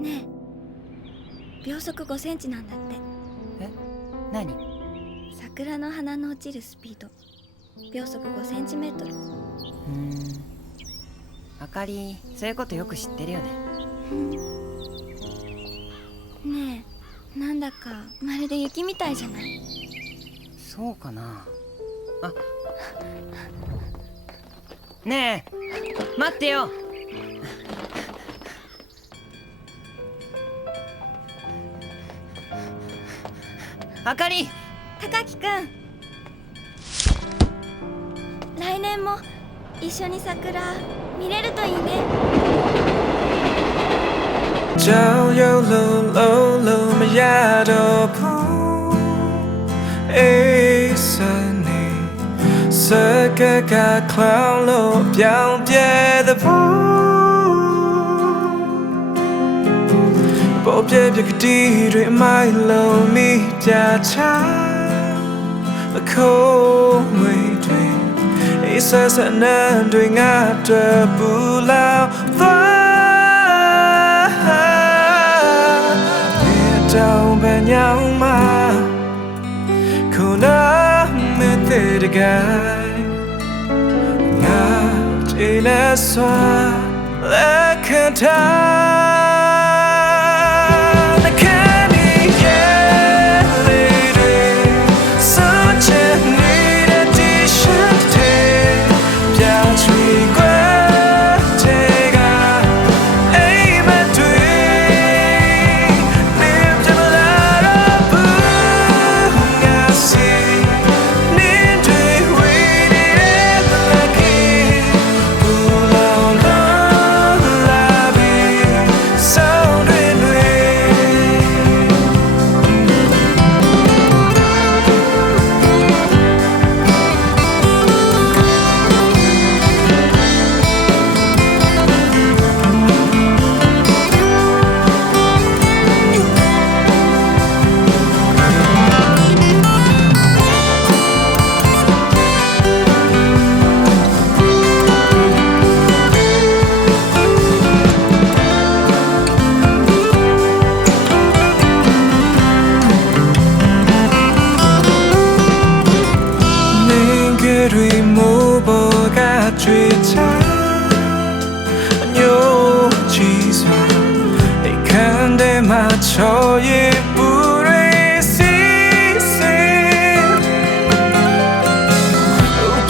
ねえ、秒速5センチなんだって。え、何？桜の花の落ちるスピード秒速5センチメートル。あかり、そういうことよく知ってるよね。ねえ、なんだかまるで雪みたいじゃない？そうかな。あ、ねえ、待ってよ。あかり、高木くん、来年も一緒に桜見れるといいね。ကြောက်ရွံ့လုံးမရတော့ဘူးအေးစနေစကကคลาวလို့ပြောင်းပြဲတဲ့ဘူးပေါ်ပြဲကတိတွေအမိုက်လုံးမိပြချအခုမွေတွေအေးဆနန်းတွေငါတွေ့ဘူးလားတောင်ပန်ညောင်မှာခုနမဲ့တဲ့ကငါချင်တဲ့စွာလက်ခံထားကျွေးချအညို့ကြီးစွာအခန်းထဲမှာချော်ရည်ပူတွေစီစီ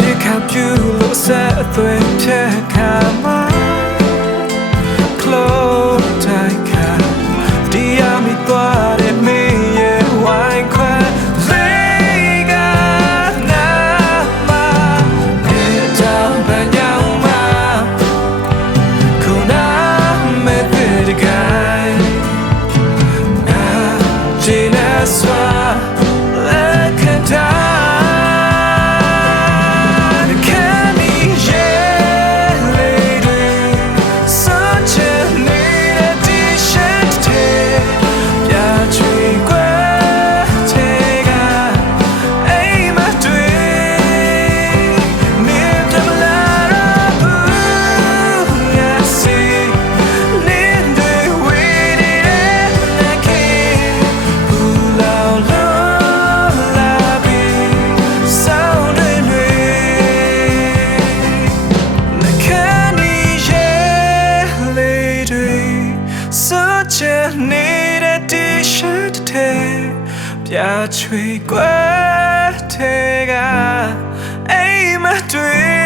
ဥပ္ပခါပြူလို့ဆက်အသွင်ဖြတ်ခါမှာခလို့တိုက်ခါဒီရမိသွားတဲ့မင်းရဲ့ဝိုင်းခွဲနေတဲ့ T-shirt ထဲပြချွေကွယ်ထဲကအိမ်မတွေ့